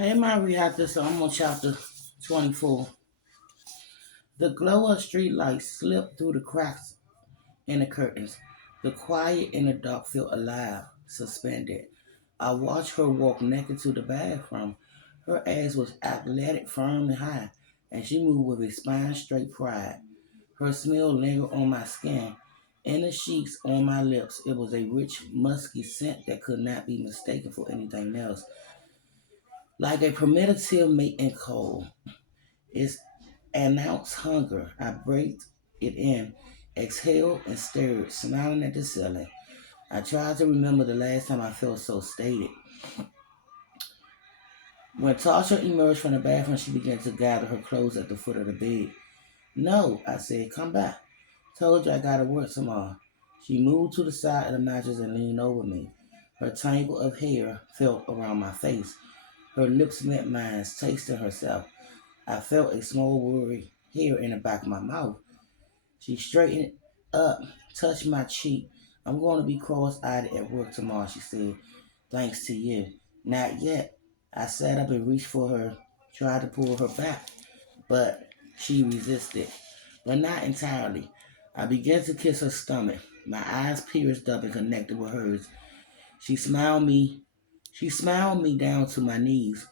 Hey, my reactor, so I'm on chapter 24. The glow of street lights slipped through the cracks in the curtains. The quiet in the dark felt alive, suspended. I watched her walk naked to the bathroom. Her ass was athletic, firm, and high, and she moved with a spine straight pride. Her smell lingered on my skin. In the sheets on my lips, it was a rich, musky scent that could not be mistaken for anything else. Like a primitive mating call. It's announced hunger. I breathed it in, exhaled, and stared, smiling at the ceiling. I tried to remember the last time I felt so stated. When Tasha emerged from the bathroom, she began to gather her clothes at the foot of the bed. No, I said, come back. Told you I gotta work tomorrow. She moved to the side of the mattress and leaned over me. Her tangle of hair felt around my face. Her lips met mine, tasting herself. I felt a small worry here in the back of my mouth. She straightened up, touched my cheek. I'm going to be cross-eyed at work tomorrow, she said. Thanks to you. Not yet. I sat up and reached for her, tried to pull her back, but she resisted. But not entirely. I began to kiss her stomach. My eyes pierced up and connected with hers. She smiled me. She smiled me down to my knees.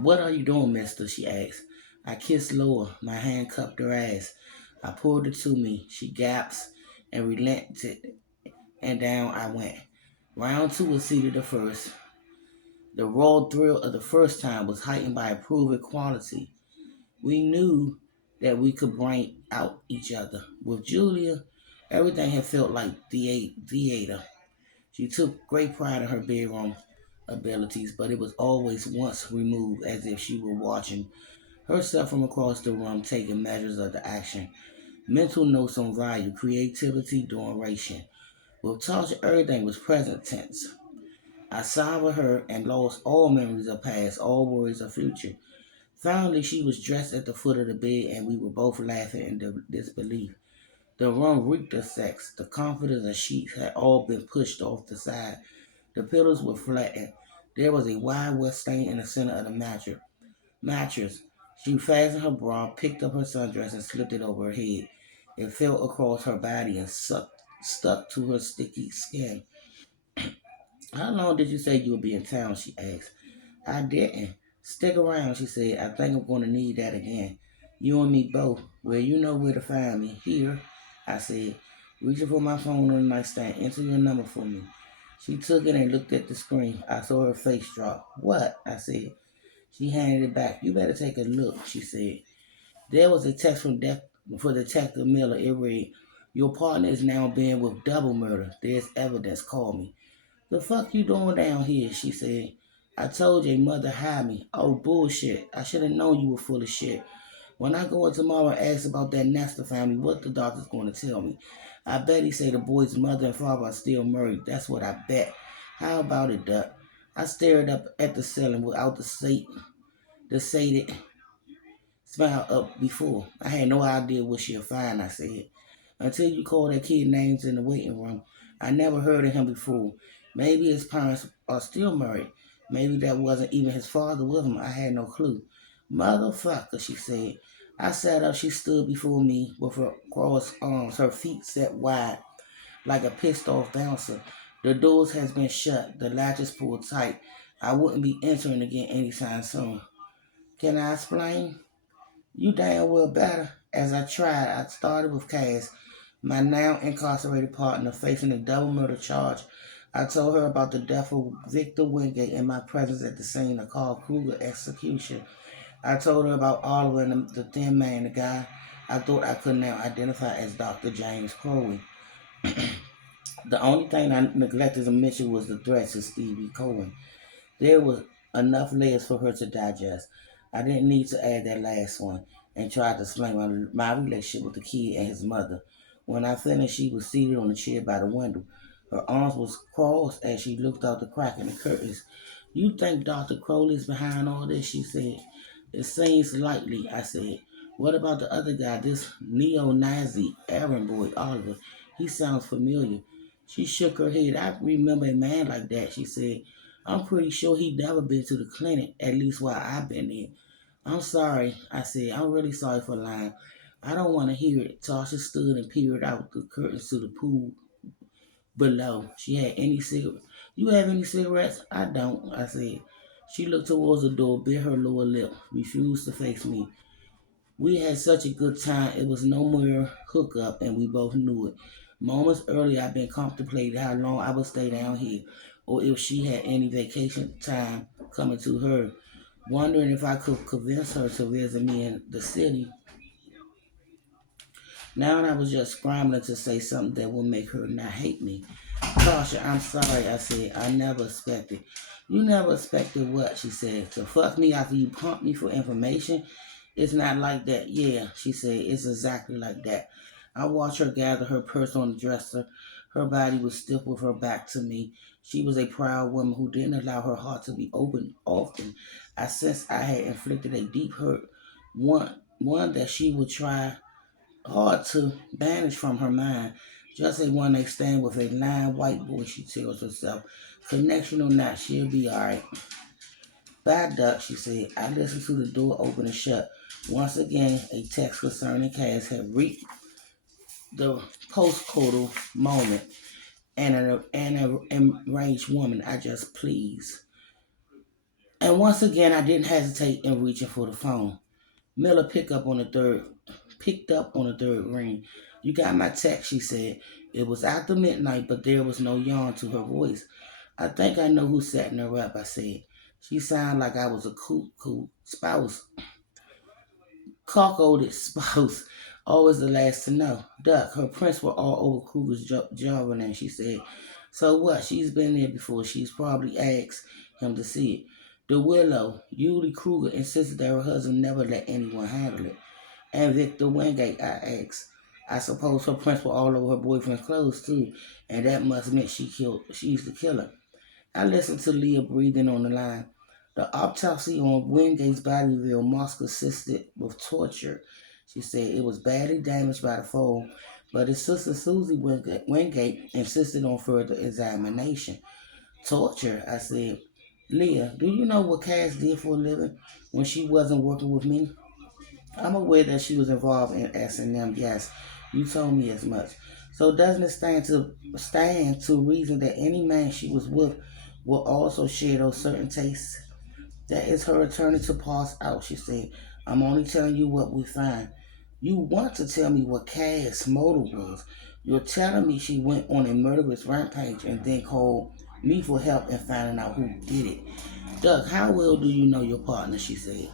What are you doing, mister? She asked. I kissed lower. My hand cupped her ass. I pulled her to me. She gasped and relented, and down I went. Round two exceeded the first. The raw thrill of the first time was heightened by a proven quality. We knew that we could bring out each other. With Julia, everything had felt like theater. She took great pride in her bedroom abilities, but it was always once removed as if she were watching herself from across the room, taking measures of the action. Mental notes on value, creativity, duration. With Tasha, everything was present tense. I sighed with her and lost all memories of past, all worries of future. Finally, she was dressed at the foot of the bed, and we were both laughing in disbelief. The room reeked of sex. The comforters and sheets had all been pushed off the side. The pillows were flattened. There was a wide wet stain in the center of the mattress. She fastened her bra, picked up her sundress, and slipped it over her head. It fell across her body and stuck to her sticky skin. How long did you say you would be in town? She asked. I didn't. Stick around, she said. I think I'm going to need that again. You and me both. Well, you know where to find me. Here, I said, reaching for my phone on the nightstand. Enter your number for me. She took it and looked at the screen. I saw her face drop. What? I said. She handed it back. You better take a look, she said. There was a text for Detective Miller. It read, your partner is now being with double murder. There's evidence. Call me. The fuck you doing down here? She said. I told your mother hide me. Oh, bullshit. I should have known you were full of shit. When I go in tomorrow and ask about that Nestor family, what the doctor's going to tell me? I bet he say the boy's mother and father are still married. That's what I bet. How about it, Duck? I stared up at the ceiling without the sated smile up before. I had no idea what she'll find, I said. Until you called that kid names in the waiting room. I never heard of him before. Maybe his parents are still married. Maybe that wasn't even his father with him. I had no clue. Motherfucker, she said. I sat up. She stood before me with her crossed arms, her feet set wide like a pissed off bouncer. The doors has been shut. The latches pulled tight. I wouldn't be entering again anytime soon. Can I explain? You damn well better. As I tried, I started with Cass, my now incarcerated partner facing a double murder charge. I told her about the death of Victor Wingate and my presence at the scene of Carl Kruger execution. I told her about Oliver and the thin man, the guy I thought I could now identify as Dr. James Crowley. The only thing I neglected to mention was the threat to Stevie Cohen. There was enough layers for her to digest. I didn't need to add that last one and tried to explain my relationship with the kid and his mother. When I finished, she was seated on a chair by the window. Her arms was crossed as she looked out the crack in the curtains. You think Dr. Crowley's behind all this? She said. It seems likely, I said. What about the other guy, this neo-Nazi errand boy, Oliver? He sounds familiar. She shook her head. I remember a man like that, she said. I'm pretty sure he never been to the clinic, at least while I've been there. I'm sorry, I said. I'm really sorry for lying. I don't want to hear it. Tasha stood and peered out the curtains to the pool below. She had any cigarette. You have any cigarettes? I don't, I said. She looked towards the door, bit her lower lip, refused to face me. We had such a good time. It was no more hookup, and we both knew it. Moments earlier, I'd been contemplating how long I would stay down here, or if she had any vacation time coming to her, wondering if I could convince her to visit me in the city. Now I was just scrambling to say something that would make her not hate me. Tasha, I'm sorry, I said. I never expected. You never expected what? She said. To fuck me after you pumped me for information? It's not like that. Yeah, she said. It's exactly like that. I watched her gather her purse on the dresser. Her body was stiff with her back to me. She was a proud woman who didn't allow her heart to be open often. I sensed I had inflicted a deep hurt, one that she would try hard to banish from her mind. Just a one night stand with a lying white boy, she tells herself. Connection or not, she'll be alright. Bye, Duck, she said. I listened to the door open and shut. Once again, a text concerning Cass had reached the postcoital moment, and an enraged woman I just pleased. And once again, I didn't hesitate in reaching for the phone. Miller picked up on the third ring. You got my text, she said. It was after midnight, but there was no yawn to her voice. I think I know who setting her up, I said. She sounded like I was a cool spouse. Cuckolded spouse. Always the last to know. Duck, her prints were all over Kruger's Jarvin, and she said, so what? She's been there before. She's probably asked him to see it. The Willow, Julie Kruger, insisted that her husband never let anyone handle it. And Victor Wingate, I asked. I suppose her prints were all over her boyfriend's clothes too, and that must mean she's the killer. I listened to Leah breathing on the line. The autopsy on Wingate's body revealed Mosk assisted with torture. She said it was badly damaged by the fall, but his sister Susie Wingate insisted on further examination. Torture, I said. Leah, do you know what Cass did for a living when she wasn't working with me? I'm aware that she was involved in S&M. Yes, you told me as much. So doesn't it stand to reason that any man she was with will also share those certain tastes? That is her attorney to pass out, she said. I'm only telling you what we find. You want to tell me what Cass' motive was. You're telling me she went on a murderous rampage and then called me for help in finding out who did it. Doug, how well do you know your partner, she said.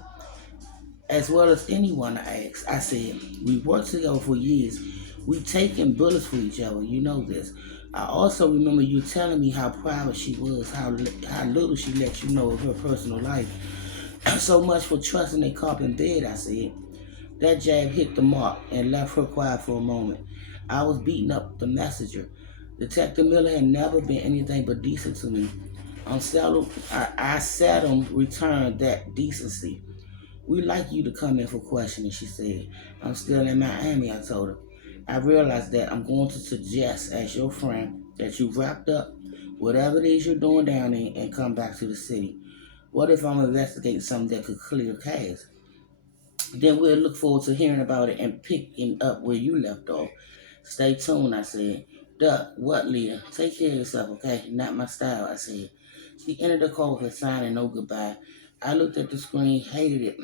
As well as anyone, I asked. I said, we worked together for years. We've taken bullets for each other. You know this. I also remember you telling me how private she was, how little she let you know of her personal life. So much for trusting a cop in bed, I said. That jab hit the mark and left her quiet for a moment. I was beating up the messenger. Detective Miller had never been anything but decent to me. I seldom returned that decency. We'd like you to come in for questioning, she said. I'm still in Miami, I told her. I realized that I'm going to suggest, as your friend, that you wrapped up whatever it is you're doing down there and come back to the city. What if I'm investigating something that could clear Cass? Then we'll look forward to hearing about it and picking up where you left off. Stay tuned, I said. Duck, what, Leah? Take care of yourself, okay? Not my style, I said. She entered the call with a sign and no goodbye. I looked at the screen, hated it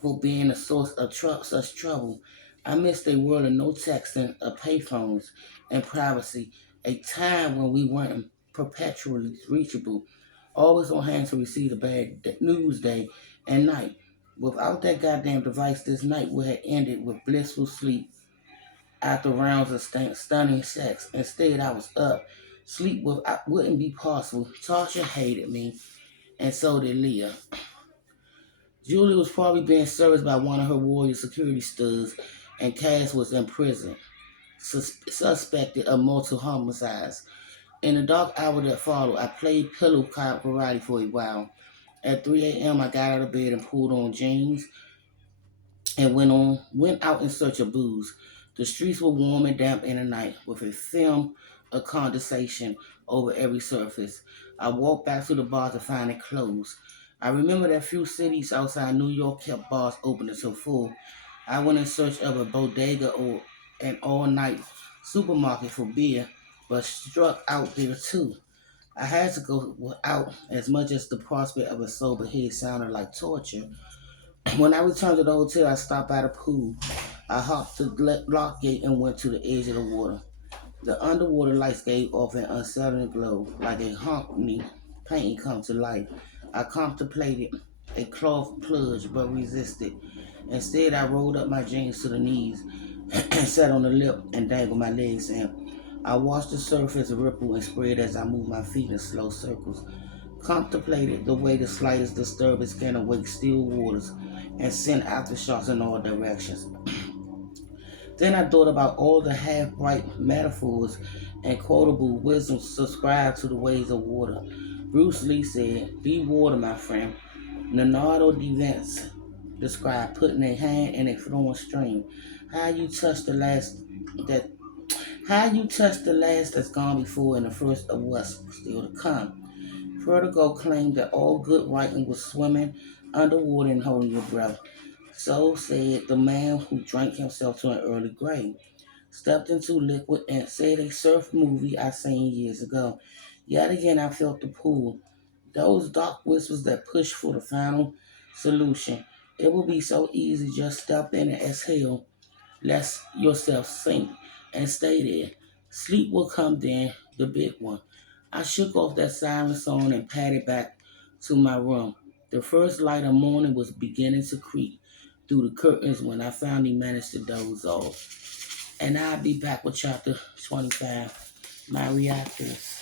for being a source of such trouble. I missed a world of no texting, of payphones, and privacy, a time when we weren't perpetually reachable, always on hand to receive the bad news day and night. Without that goddamn device, this night would have ended with blissful sleep after rounds of stunning sex. Instead, I was up. Wouldn't be possible. Tasha hated me, and so did Leah. Julie was probably being serviced by one of her warrior security studs, and Cass was in prison, suspected of multiple homicides. In the dark hour that followed, I played pillow karate for a while. At 3 a.m., I got out of bed and pulled on jeans and went out in search of booze. The streets were warm and damp in the night, with a film of condensation over every surface. I walked back to the bar to find it closed. I remember that few cities outside New York kept bars open until full. I went in search of a bodega or an all-night supermarket for beer, but struck out there too. I had to go out as much as the prospect of a sober head sounded like torture. When I returned to the hotel, I stopped by the pool. I hopped the lock gate and went to the edge of the water. The underwater lights gave off an unsettling glow, like a haunting painting come to life. I contemplated a cloth plunge, but resisted. Instead, I rolled up my jeans to the knees and sat on the lip and dangled my legs in. I watched the surface ripple and spread as I moved my feet in slow circles. Contemplated the way the slightest disturbance can awake still waters and send aftershocks in all directions. Then I thought about all the half-bright metaphors and quotable wisdoms subscribed to the ways of water. Bruce Lee said, "Be water, my friend." Leonardo da Vinci described putting a hand in a flowing stream. How you touch the last that how you touch the last that's gone before and the first of what's still to come. Vertigo claimed that all good writing was swimming underwater and holding your breath. So said the man who drank himself to an early grave. Stepped into liquid and said a surf movie I seen years ago. Yet again I felt the pool. Those dark whispers that push for the final solution. It will be so easy, just step in and exhale. Let yourself sink and stay there. Sleep will come then, the big one. I shook off that siren song and padded back to my room. The first light of morning was beginning to creep through the curtains when I finally managed to doze off. And I'll be back with chapter 25, My Reactors.